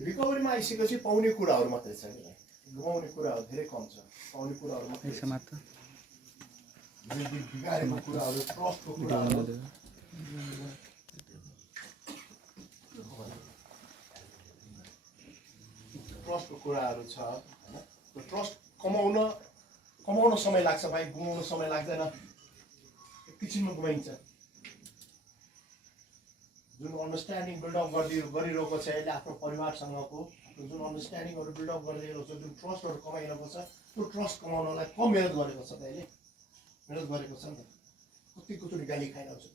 रिकभरीमा आइसकेपछि पाउने कुराहरू मात्रै छ नि, गुमाउने कुराहरू धेरै कम छ, पाउने कुराहरू मात्रै छ। बिगारेको कुराहरू, ट्रस्टको कुराहरू, ट्रस्टको कुराहरू छ होइन। त्यो ट्रस्ट कमाउन समय लाग्छ भाइ, गुमाउन समय लाग्दैन, एकैछिनमा गुमाइन्छ। जुन अन्डरस्ट्यान्डिङ बिल्डअप गरिरहेको छ अहिले आफ्नो परिवारसँगको, जुन अन्डरस्ट्यान्डिङहरू बिल्डअप गरिरहेको छ, जुन ट्रस्टहरू कमाइरहेको छ, त्यो ट्रस्ट कमाउनलाई कम मेहनत गरेको छ त अहिले, मेहनत गरेको छ नि त। कतिचोटि गाली खाइरहेको छ,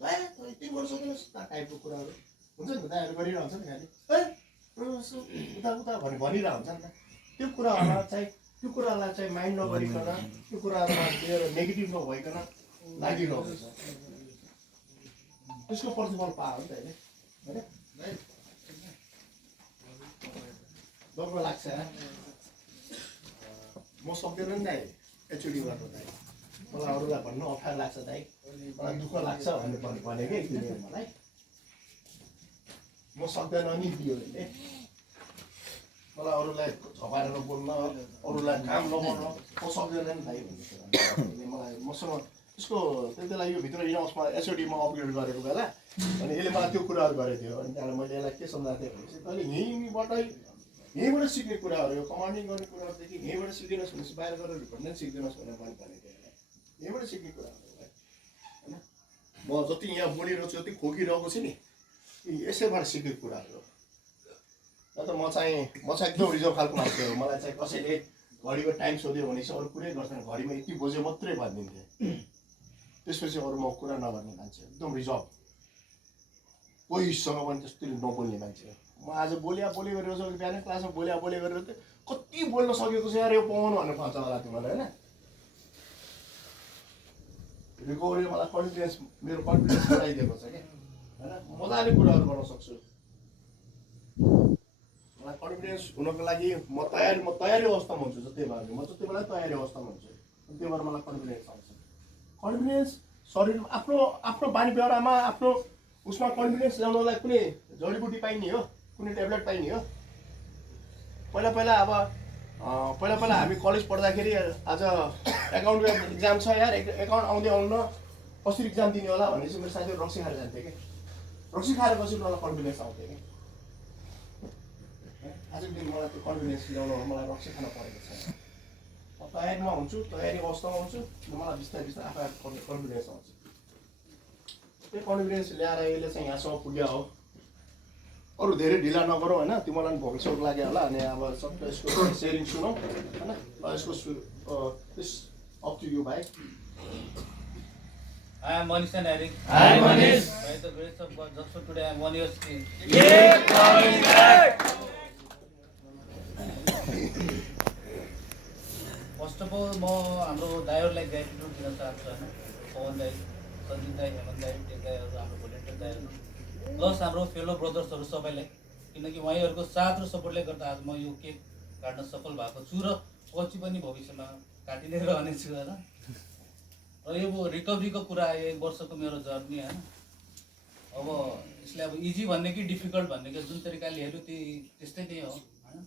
यति गर्नु सक्दैनस् टाइपको कुराहरू हुन्छ नि त, दाइहरू गरिरहन्छ नि गाली, उता उता भनिरहेको हुन्छ नि त। त्यो कुरालाई चाहिँ माइन्ड नगरिकन, त्यो कुराहरूमा लिएर नेगेटिभ नभइकन लागिरहेको छ, त्यसको प्रतिफल पायो नि त अहिले होइन। डर लाग्छ, म सक्दैन नि दाइ एचओडी गर्नु दाइ, मलाई अरूलाई भन्नु अप्ठ्यारो लाग्छ दाइ, मलाई दुःख लाग्छ भने कि तिमीले मलाई, म सक्दैन नि दियोले, मलाई अरूलाई झपारेर बोल्न, अरूलाई काम नगर्न म सक्दैन नि दाइ भन्ने कुरा। मलाई मसँग त्यसको त्यति बेला यो भित्र इनहाउसमा एचओडीमा अपग्रेड गरेको बेला अनि यसले मलाई त्यो कुराहरू गरेको थियो। अनि त्यहाँबाट मैले यसलाई के सम्झाएको थिएँ भनेपछि तैँले यहीँबाट सिक्ने कुराहरू, यो कमान्डिङ गर्ने कुराहरूदेखि यहीँबाट सिकेनस् भनेपछि बाहिर गएर भन्ने सिक्दैनस् भनेर मैले भनेको थिएँ यसलाई, यहीँबाट सिक्ने कुराहरू होइन। म जति यहाँ बोलिरहेको छु, जति खोकिरहेको छु नि, यसैबाट सिकेको कुराहरू हो। न त म चाहिँ एकदम रिजर्भ खालको मान्छे हो। मलाई चाहिँ कसैले घडीको टाइम सोध्यो भने चाहिँ अरू कुरै गर्दैन, घडीमा यति बज्यो मात्रै भनिदिन्थेँ, त्यसपछि अरू म कुरा नगर्ने मान्छे, एकदम रिजर्भ, कोहीसँग पनि त्यस्तै नबोल्ने मान्छे। म आज बोले गरिरहेको छु, बिहानै क्लासमा बोले गरेर त कति बोल्न सकेको छ यार, यो पाउनु भनेर भन्छ होला तिमीलाई होइन। रिकभरीले मलाई मेरो कन्फिडेन्स बढाइदिएको छ क्या होइन, मजाले कुराहरू गर्न सक्छु। मलाई कन्फिडेन्स हुनको लागि म तयारी अवस्थामा हुन्छु, जति भयो म जति बेला तयारी अवस्थामा हुन्छु, त्यही भएर मलाई कन्फिडेन्स आउँछ। कन्फिडेन्स शरीरमा आफ्नो बानी व्यवहारमा आफ्नो उसमा कन्फिडेन्स ल्याउनलाई कुनै जडीबुटी पाइने हो, कुनै ट्याब्लेट पाइने हो? पहिला हामी कलेज पढ्दाखेरि आज एकाउन्टको इक्जाम छ यार, एकाउन्ट आउन्न कसरी इक्जाम दिने होला भने चाहिँ मेरो साथीहरू रक्सी खाएर जान्थ्यो कि, रक्सी खाएर कसरी मलाई कन्फिडेन्स आउँथ्यो कि। आजको दिन मलाई त्यो कन्फिडेन्स ल्याउन मलाई रक्सी खान परेको छैन। म तयारीमा हुन्छु, तयारी अवस्थामा हुन्छु, मलाई बिस्तारै आफू कन्फिडेन्स आउँछ। त्यो कन्फिडेन्स ल्याएर यसले चाहिँ यहाँसम्म पुग्यो हो। अरू धेरै ढिला नगरौँ होइन, तिमीलाई पनि भोकसोक लाग्यो होला। अनि अब सबै यसको सेयरिङ सुनौ होइन, यसको अप टु यु भाइ। I am Manish and Eric. Hi Manish. By the grace of God, just for today I am 1 year clean. Keep coming back. First of all, म हाम्रो दाइहरूलाई ग्रेटिट्युड दिन चाहन्छु होइन, पवन दाइ, सञ्जित दाइ, हेमन्त दाइ, टेक दाइहरू, हाम्रो भोलिन्टियर दाइहरू, प्लस हाम्रो फेलो ब्रदर्सहरू सबैलाई, किनकि उहाँहरूको साथ र सपोर्टले गर्दा आज म यो केक काट्न सफल भएको छु र पछि पनि भविष्यमा काटि नै रहनेछु होइन। र यो रिकभरीको कुरा आयो, 1 वर्षको मेरो जर्नी होइन। अब यसले अब इजी भन्ने कि डिफिकल्ट भन्ने कि जुन तरिकाले हेऱ्यो त्यस्तै नै हो होइन।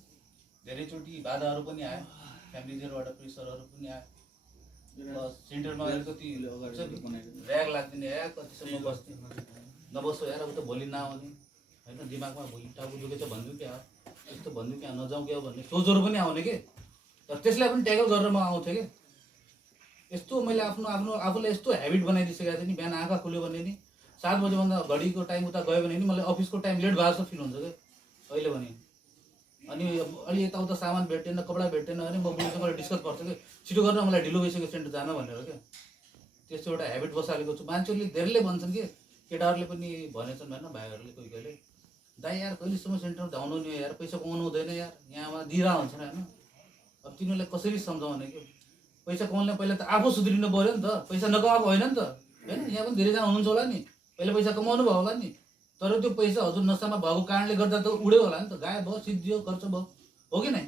धेरैचोटि बाधाहरू पनि आयो, फ्यामिलीतिरबाट प्रेसरहरू पनि आयो, प्लस सेन्टरमा अलिकति ऱ्याग लाग्दिने, कतिसम्म बस्थेँ, नबस्यो यार अब त भोलि नआउने होइन, दिमागमा भोलि टाउको दुखेछ भनिदिउँ क्या, यस्तो भनिदिउँ क्या, नजाउँ क्या भन्ने सोचहरू पनि आउने कि। तर त्यसलाई पनि ट्याकल गरेर म आउँथेँ कि। यस्तो मैले आफूलाई यस्तो हेबिट बनाइदिइसकेको थिएँ नि, बिहान आँखा खुल्यो भने नि 7 बजेभन्दा घडीको टाइम उता गयो भने नि मलाई अफिसको टाइम लेट भएको जस्तो फिल हुन्छ क्या अहिले भने। अनि अलि यताउता सामान भेट्दैन, कपडा भेट्दैन भने म बुढीसँग डिस्कस गर्छु कि छिटो गरेर मलाई ढिलो भइसक्यो सेन्टर जान भनेर क्या। त्यस्तो एउटा हेबिट बसालेको छु। मान्छेहरूले धेरैले भन्छन् कि, केटाहरूले पनि भनेछन् होइन, भाइहरूले कोही कोहीले, दाइ यार कहिलेसम्म सेन्टरमा धाउनु नि यार, पैसा कमाउनु हुँदैन यार, यहाँमा दिइरहेको हुन्छ होइन। अब तिनीहरूलाई कसरी सम्झाउने कि पैसा कमाउनु पहिला त आफू सुध्रिनु पऱ्यो नि त, पैसा नकमाएको होइन नि त होइन। यहाँ पनि धेरैजना हुनुहुन्छ होला नि, पहिला पैसा कमाउनु भयो होला नि, तर त्यो पैसा हजुर नसामा भएको कारणले गर्दा त उड्यो होला नि त, गायब भयो, सिद्धियो, खर्च भयो, हो कि नै?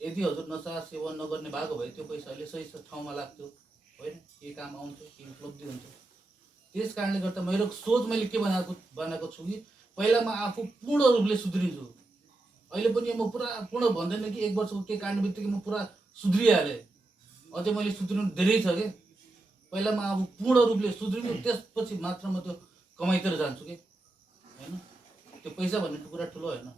यदि हजुर नसा सेवन नगर्ने भएको भए त्यो पैसा अहिले सही ठाउँमा लाग्थ्यो होइन, के काम आउँथ्यो, के उपलब्धि हुन्थ्यो। त्यस कारणले गर्दा मेरो सोच मैले के बनाएको छु कि पहिला म आफू पूर्ण रूपले सुध्रिन्छु, अहिले पनि म पुरा पूर्ण भन्दैन कि 1 वर्षको के काण्ड बित्तिकै म पुरा सुध्रिहालेँ। अझै मैले सुध्रिनु धेरै छ के। पहिला म अब पूर्ण रूपले सुध्रिनु त्यसपछि मात्र म त्यो कमाइतिर जान्छु के हैन। त्यो पैसा भन्ने कुरा ठुलो हैन।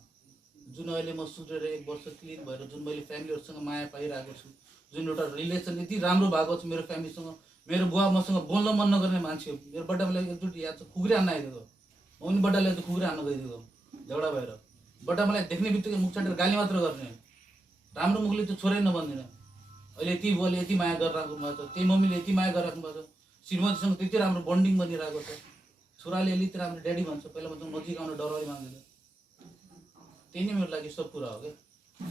जुन अहिले म सुध्रेर 1 वर्ष क्लिन भएर जुन मैले फ्यामिलीहरुसँग माया पाइरहेको छु, जुन एउटा रिलेसन यति राम्रो भएको छ मेरो फ्यामिलीसँग, मेरो बुवा मसँग बोल्न मन नगर्ने मान्छे हो। मेरो बड्डा मलाई एकचोटि याद छ खुकुरी हान्न आइदिएको। म पनि बड्डाले त खुकुरी हान्न गइदिएको झगडा भएर। बड्डा मलाई देख्ने बित्तिकै मुख छाटेर गाली मात्र गर्ने। राम्रो मुखले त्यो छोरै नभन्दिनँ। अहिले यति बुवाले यति माया गरिराख्नु भएको छ, त्यही मम्मीले यति माया गरिराख्नु भएको छ, श्रीमतीसँग त्यति राम्रो बन्डिङ बनिरहेको छ। छोराले अलिकति राम्रो ड्याडी भन्छ, पहिला म नजिक आउन डराइ माग्दैन। त्यही नै मेरो लागि सब कुरा हो क्या।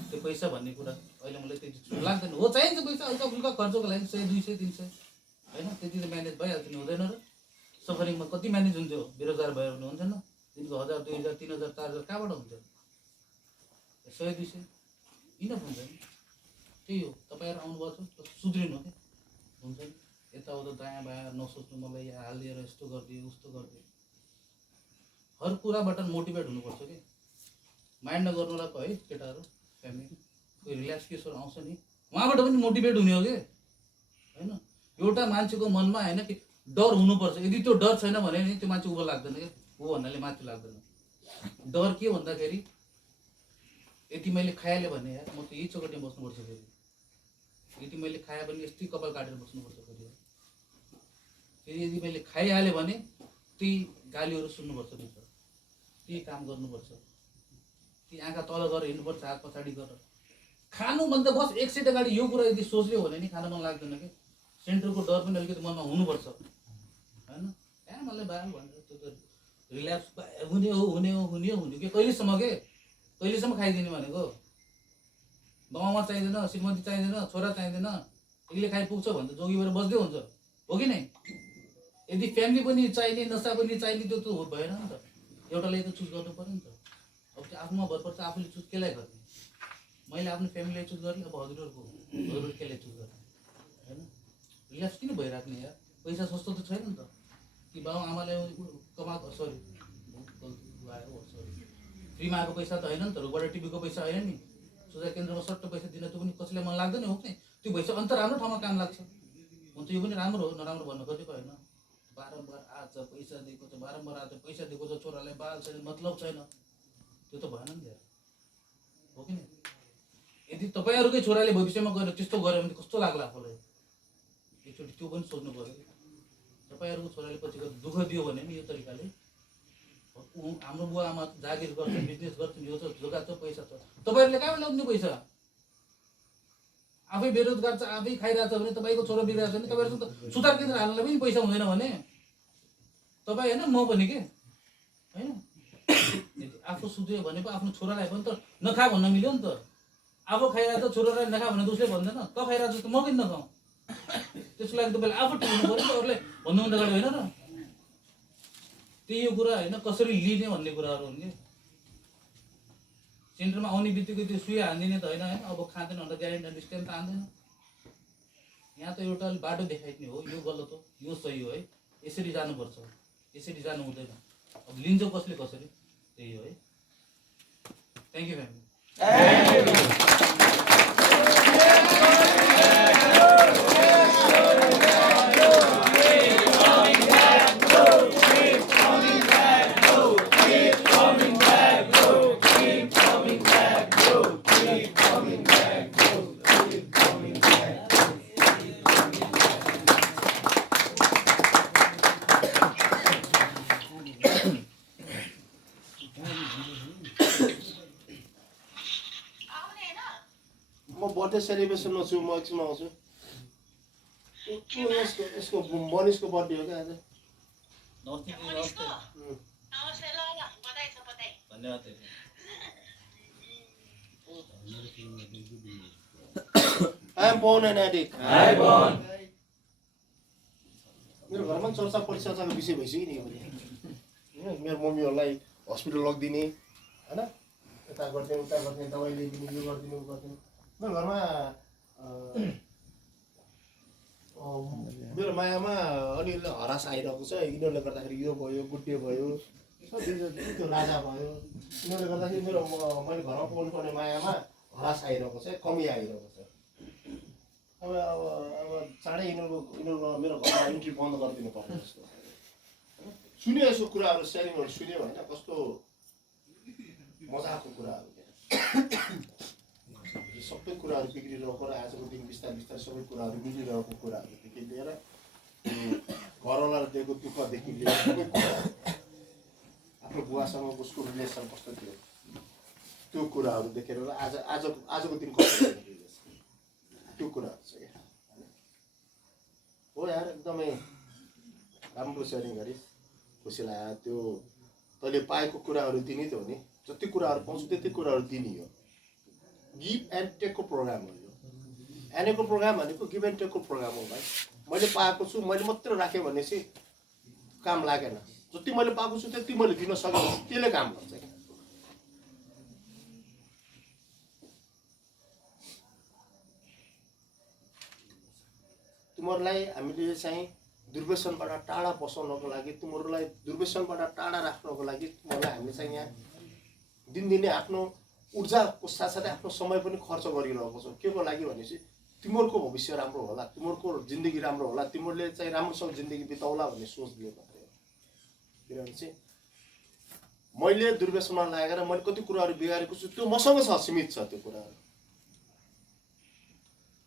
त्यो पैसा भन्ने कुरा अहिले मलाई त्यति लाग्दैन। हो चाहिन्छ पैसा हल्का फुल्का खर्चको लागि 100 200 300 हैन, त्यति त म्यानेज भइहाल्छ नि, हुँदैन र? सफरिङमा कति म्यानेज हुन्थ्यो बेरोजगार भएर हुन्थेन? दिनको 1000 2000 3000 4000 कहाँबाट हुन्थ्यो? 100 200 इनफ हुन्छ नि। त्यही हो, तपाईँहरू आउनुभएको छ सुध्रिनु के हुन्छ नि। यताउता दायाँ बायाँ नसोच्नु, मलाई यहाँ हालिदिएर यस्तो गरिदियो उस्तो गरिदियो। हर कुराबाट मोटिभेट हुनुपर्छ कि। माइन्ड नगर्नुलाई है केटाहरू फ्यामिली कोही रिल्याक्स केसहरू आउँछ नि, उहाँबाट पनि मोटिभेट हुने हो कि हैन। एउटा मान्छेको मनमा हैन कि डर हुनुपर्छ। यदि त्यो डर छैन भने नि त्यो मान्छे उँभो लाग्दैन क्या, ऊ भन्नाले माथि लाग्दैन। डर के भन्दाखेरि यति मैले खाइहालेँ भने यार म त यही चोकटीमा बस्नुपर्छ फेरि। यदि मैले खाएँ भने यस्तै कपाल काटेर बस्नुपर्छ फेरि। फेरि यदि मैले खाइहालेँ भने त्यही गालीहरू सुन्नुपर्छ भित्र, त्यही काम गर्नुपर्छ, ती आँखा तल गरेर हिँड्नुपर्छ, हात पछाडि गरेर। खानुभन्दा बस 1 सेट अगाडि यो कुरा यदि सोच्यो भने नि खान मन लाग्दैन कि। सेन्टरको डर पनि अलिकति मनमा हुनुपर्छ हैन। यहाँ मलाई बाल भनेर त्यो त रिल्याक्स हुने हो कि कहिलेसम्म के, कहिलेसम्म खाइदिने भनेको? बाउमा चाहिँदैन, श्रीमती चाहिँदैन, छोरा चाहिँदैन, एक्लै खाइ पुग्छ भने त जोगी भएर बस्दै हुन्छ हो कि नै? यदि फ्यामिली पनि चाहिने, नसा पनि चाहिने, त्यो त भएन नि त। एउटालाई त चुज गर्नु पर्यो नि त। अब त्यो आफूमा भर पर्छ, आफूले चुज केलाई गर्ने? मैले आफ्नो फ्यामिलीलाई चुज गरेँ, अब हजुरहरू केलाई चुज गर्ने हैन? रिल्याक्स किन भइराख्ने यार? पैसा सस्तो त छैन नि त। कि बाउ आमाले कमाएको फ्रीमा आएको पैसा त होइन नि त, रुबाट टिभीको पैसा होइन नि। सुझाव केन्द्रमा सट्ट पैसा दिन त्यो पनि कसैलाई मन लाग्दैन हो कि? त्यो पैसा अन्त राम्रो ठाउँमा काम लाग्छ हुन्छ। यो पनि राम्रो हो, नराम्रो भन्नु खोजेको होइन। बारम्बार आज पैसा दिएको छ, बारम्बार आज पैसा दिएको छ, छोरालाई बाल छैन, मतलब छैन, त्यो त भएन नि त हो कि? यदि तपाईँहरूकै छोराले भविष्यमा गएर त्यस्तो गर्यो भने कस्तो लाग्ला आफूलाई? एकचोटि त्यो पनि सोच्नु पर्यो। तपाईँहरूको छोराले पछि गएर दुःख दियो भने नि यो तरिकाले, हाम्रो बुवा आमा जागिर गर्छन्, बिजनेस गर्छन्, यो छ जग्गा छ, पैसा छ, तपाईँहरूले कहाँबाट ल्याउने पैसा? आफै बेरोजगार छ, आफै खाइरहेछ भने, तपाईँको छोरा बिग्रिरहेछ भने तपाईँहरू त सुधार केन्द्र हाल्नलाई पनि पैसा हुँदैन भने तपाईँ होइन म पनि के होइन? आफू सुध्रियो भने पो आफ्नो छोरालाई पनि त नखा भन्न मिल्यो नि त। आफू खाइरहेछ छोरालाई नखा भने त उसले भन्दैन, त खाइरहेछ त म किन नखाउँ? त्यसको लागि तपाईँले आफू ठिक्नु पऱ्यो, अरूलाई भन्नुभन्दा अगाडि होइन र? त्यही यो कुरा होइन, कसरी लिने भन्ने कुराहरू हुन् कि। सेन्टरमा आउने बित्तिकै त्यो सुई हानिदिने त होइन होइन, अब खाँदैन भनेर ग्यारेन्टी डिस्टेन्स त हान्दैन। यहाँ त एउटा बाटो देखाइदिने हो, यो गलत हो, यो सही हो है, यसरी जानुपर्छ, यसरी जानु हुँदैन। अब लिन्छ कसले कसरी, त्यही हो है। Thank you family. म बर्थडे सेलिब्रेसनमा छु, म एकछिनमा आउँछु। यसको मनिषको बर्थडे हो क्या आज। नमस्ते दिदी, नमस्ते। धन्यवाद दिदी। I am born an addict. Hi, Bon. मेरो घरमा चर्चा परिचर्चाको विषय भइसक्यो नि यो पनि होइन। मेरो मम्मीहरूलाई हस्पिटल लगिदिने होइन, यता गरिदिने उता गरिदिने, दबाई ल्याइदिने, यो गरिदिने उ गरिदिने। मेरो घरमा मेरो मायामा अलिअलि हरास आइरहेको छ। यिनीहरूले गर्दाखेरि यो भयो, गुड्डे भयो, त्यो राजा भयो यिनीहरूले गर्दाखेरि मेरो मैले घरमा पाउनु पर्ने मायामा हरास आइरहेको छ कमी आइरहेको छ अब चाँडै यिनीहरूको मेरो घरमा इन्ट्री बन्द गरिदिनु पर्ने जस्तो सुन्यो यसो कुराहरू सेयरिङहरू सुन्यो होइन कस्तो मजाको कुराहरू सबै कुराहरू बिग्रिरहेको र आजको दिन बिस्तारै बिस्तारै सबै कुराहरू बिग्रिरहेको कुराहरूदेखि लिएर घरवालाले दिएको दुःखदेखि लिएर सबै कुराहरू आफ्नो बुवासँग उसको रिलेसन कस्तो थियो त्यो कुराहरू देखेर आजको दिन कस्तो त्यो कुराहरू छ क्या हो यार एकदमै राम्रो सेयरिङ गरिस् खुसी लाग्यो त्यो तैँले पाएको कुराहरू दिने त हो नि जति कुराहरू पाउँछु त्यति कुराहरू दिने हो गिभ एन्ड टेकको प्रोग्राम हो यो एनएको प्रोग्राम भनेको गिभ एन्ड टेकको प्रोग्राम हो भाइ मैले पाएको छु मैले मात्र राखेँ भने चाहिँ काम लागेन जति मैले पाएको छु त्यति मैले दिन सकेँ त्यसले काम गर्छ क्या तिमीहरूलाई हामीले चाहिँ दुर्व्यसनबाट टाढा बसाउनको लागि तिमीहरूलाई दुर्व्यसनबाट टाढा राख्नको लागि तिमीहरूलाई हामीले चाहिँ यहाँ दिनदिनै आफ्नो ऊर्जाको साथसाथै आफ्नो समय पनि खर्च गरिरहेको छौँ के को लागि भनेपछि तिमीहरूको भविष्य राम्रो होला तिमीहरूको जिन्दगी राम्रो होला तिमीहरूले चाहिँ राम्रोसँग जिन्दगी बिताउला भन्ने सोचले मात्रै हो किनभने चाहिँ मैले दुर्व्यसनमा लागेर मैले कति कुराहरू बिगारेको छु त्यो मसँग छ सीमित छ त्यो कुराहरू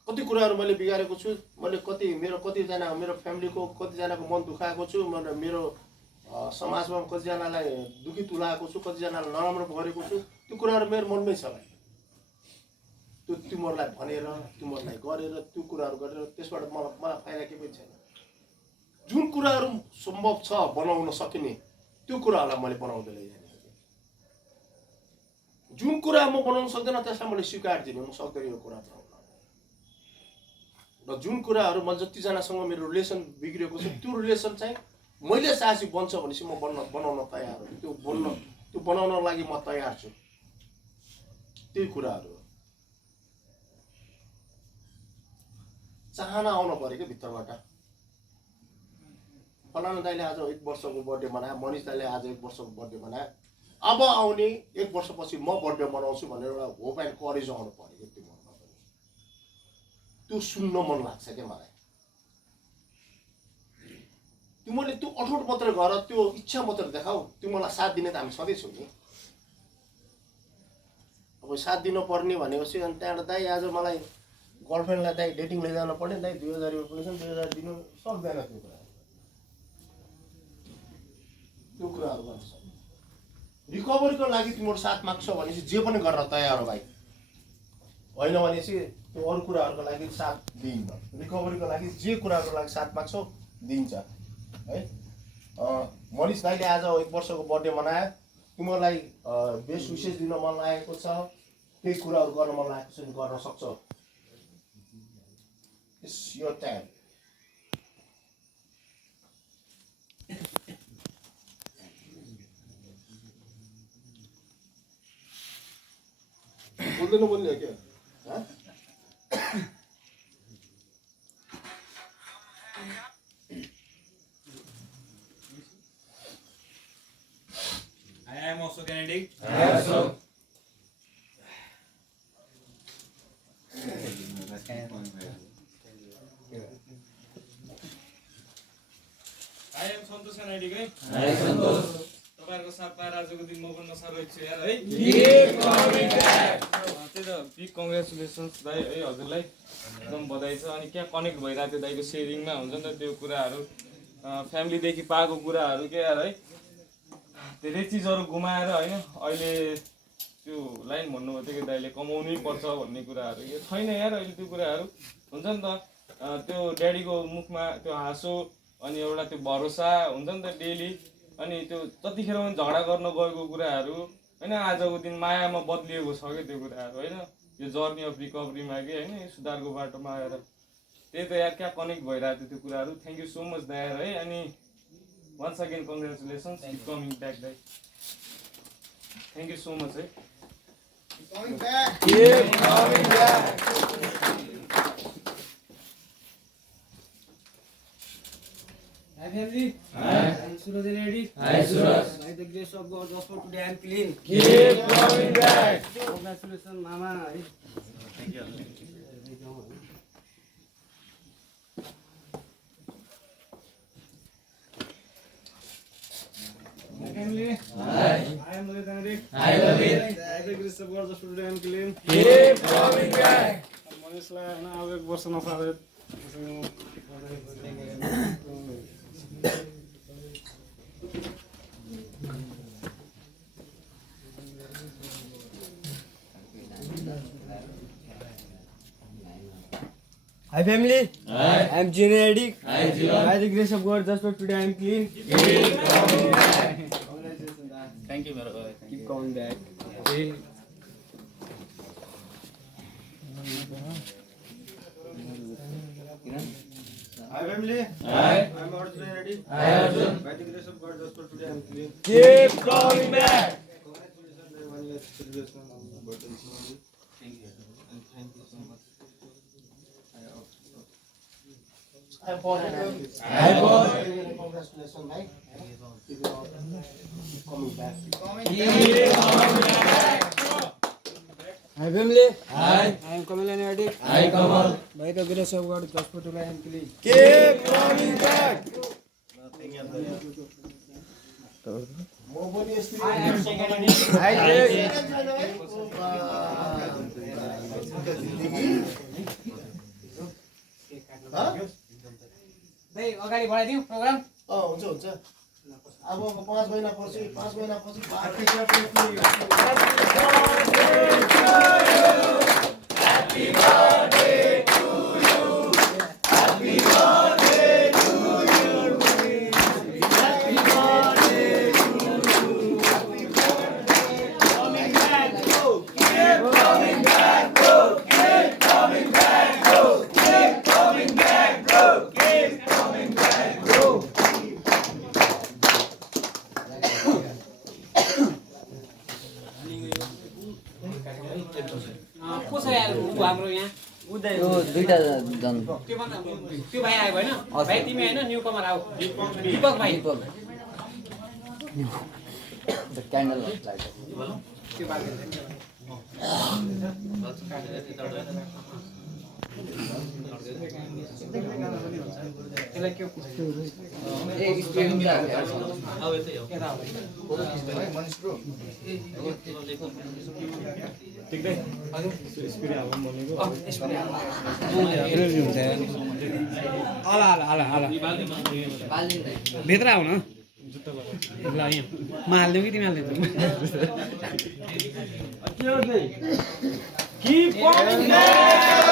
कति कुराहरू मैले बिगारेको छु मैले मेरो कतिजना मेरो फ्यामिलीको कतिजनाको मन दुखाएको छु मेरो समाजमा कतिजनालाई दुखी तुलाएको छु कतिजनालाई नराम्रो गरेको छु त्यो कुराहरू मेरो मनमै छ भाइ त्यो तिमीहरूलाई भनेर तिमीहरूलाई गरेर त्यो कुराहरू गरेर त्यसबाट मलाई फाइदा के पनि छैन जुन कुराहरू सम्भव छ बनाउन सकिने त्यो कुराहरूलाई मैले बनाउँदै लैजाने जुन कुरा म बनाउन सक्दैन त्यसलाई मैले स्वीकार दिने म सक्दैन यो कुरा बनाउन र जुन कुराहरू मैले जतिजनासँग मेरो रिलेसन बिग्रेको छ त्यो रिलेसन चाहिँ मैले चाहेपछि बन्छ भनेपछि म बनाउन तयार हो त्यो बनाउनको लागि म तयार छु त्यही कुराहरू चाहना आउनु पर्यो क्या भित्रबाट फलाना दाइले आज 1 वर्षको बर्थडे मनायो मनिष दाइले आज 1 वर्षको बर्थडे मनायो अब आउने 1 वर्षपछि म बर्थडे मनाउँछु भनेर एउटा होप एन्ड करेज आउनु पर्यो क्या त्यो मनमा पनि त्यो सुन्न मन लाग्छ क्या मलाई तिमीले त्यो अठोट मात्र गर त्यो इच्छा मात्र देखाऊ तिमीलाई साथ दिने त हामी सधैँ छौँ नि अब साथ दिनु पर्ने भनेपछि अनि त्यहाँबाट दाइ आज मलाई गर्लफ्रेन्डलाई दाइ डेटिङ लैजानु पर्ने दाइ 2000 रुपियाँ पुगेछ 2000 दिनु सक्दैन त्यो कुराहरू गर्न सक्छ रिकभरीको लागि तिम्रो साथ माग्छौ भनेपछि जे पनि गर्न तयार हो भाइ होइन भनेपछि त्यो अरू कुराहरूको लागि साथ दिइन्न रिकभरीको लागि जे कुराहरूको लागि साथ माग्छौ दिन्छ है मनिष दाइले आज 1 वर्षको बर्थडे मनायो तिमीहरूलाई बेस्ट विशेष दिन मन लागेको छ केही कुराहरू गर्न मन लागेको छ नि गर्न सक्छौ इट्स योर टाइम बोल्ने क्या I am also Canadian. I also. I am Santosh Canadian. I am Santosh. तपाईहरुको साथ पाएर आजको दिन म पनि नसारेको छु यार है त्यही त बिग कङ्ग्रेचुलेसन्स दाइ है हजुरलाई एकदम बधाई छ अनि क्या कनेक्ट भइरहेको थियो दाइको सेयरिङमा हुन्छ नि त त्यो कुराहरू फ्यामिलीदेखि पाएको कुराहरू के यार है धेरै चिजहरू गुमाएर होइन अहिले त्यो लाइन भन्नुभएको थियो कि दाइले कमाउनै पर्छ भन्ने कुराहरू यो छैन यार अहिले त्यो कुराहरू हुन्छ नि त त्यो ड्याडीको मुखमा त्यो हाँसो अनि एउटा त्यो भरोसा हुन्छ नि त डेली अनि त्यो जतिखेर पनि झगडा गर्न गएको कुराहरू होइन आजको दिन मायामा बदलिएको छ क्या त्यो कुराहरू होइन यो जर्नी अफ रिकभरीमा कि होइन सुधारको बाटोमा आएर त्यही त यार क्या कनेक्ट भइरहेको थियो त्यो कुराहरू थ्याङ्क यू सो मच दाइ है अनि once again congratulations keep coming back दाइ थ्याङ्क यू सो मच है Hi family. Hi. I'm Suraj Reddy. Hi, Suraj. By the grace of God, just for today I'm clean. Keep coming back. Congratulations, Mama. My family. Hi. I am Mohit Henrik. Hi, Lavin. By the grace of God, just for today I'm clean. Keep coming back. मनिषलाई होइन अब 1 वर्ष नफाले Hi family. Hi. I am Gene Eddick. Hi, Jivan. By the grace of God, just for today I am clean. Keep coming back. Congratulations. Thank you मेरो Keep coming back. Hi family. Hi. I am Arjun Reddy. Hi, Arjun. By the grace of God, just for today I am clean. Keep coming back. Congratulations on 1 year celebration of birthday ceremony. And thank you so much. I am born and Hi, Paul. congratulations, bhai. Keep coming back. Keep coming back. Hi family. Hi. I am Kamal Eddick. Hi, Kamal. By the grace of God, just for today I am clean. Keep coming back. म पनि यस्तै Hi अगाडि बढाइदिउँ programme हुन्छ हुन्छ अब 5 महिनापछि Happy birthday to you. Happy birthday to you. Happy birthday to you. Happy birthday. Coming back, bro. Keep coming back, bro. Keep coming back, bro. Keep coming back, bro. Keep coming back, bro. को छ यार ऊ हाम्रो यहाँ त्यो दुईटा जन त्यो भन्दा त्यो भाइ आयो होइन भाइ तिमी होइन न्यू कमर आऊ दीपक भाइ क्यान्डल त्यो त्यसलाई के भित्र आऊ न ल यहाँ म हालिदिउँ कि तिमी हालिदिन्छौ Keep coming back.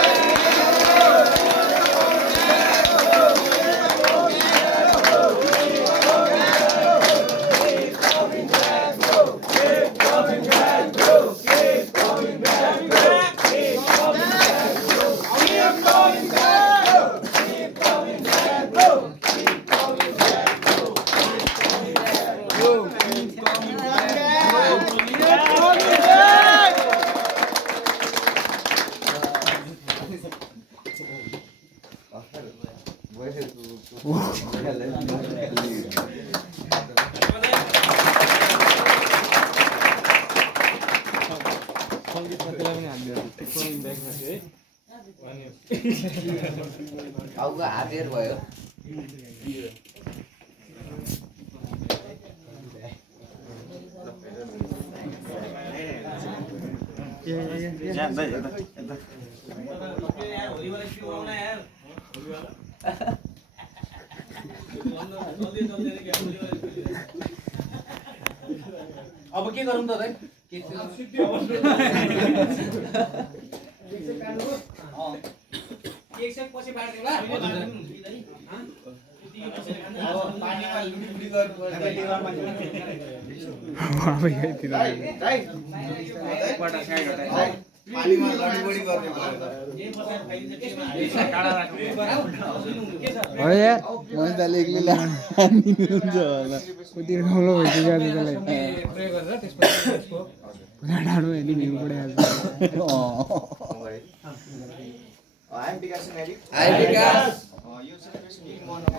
टाउको हातेर भयो अब के गरौँ त दाइ एक सेक पछि बाँड्दिउँ ल पानीमा लुडी पानीमा लडीबडी गर्ने हो यार मैले त लेख्नु लानिनुहुन्छ होला कति रमाइलो भइसक्यो आज त्यसलाई प्रे गरेर त्यसपछि त्यसको पुरा डाँडो हेर्ने भ्यू पढाइहाल्छ I am Vikas Neri. Hi, Vikas. यो सेलिब्रेसन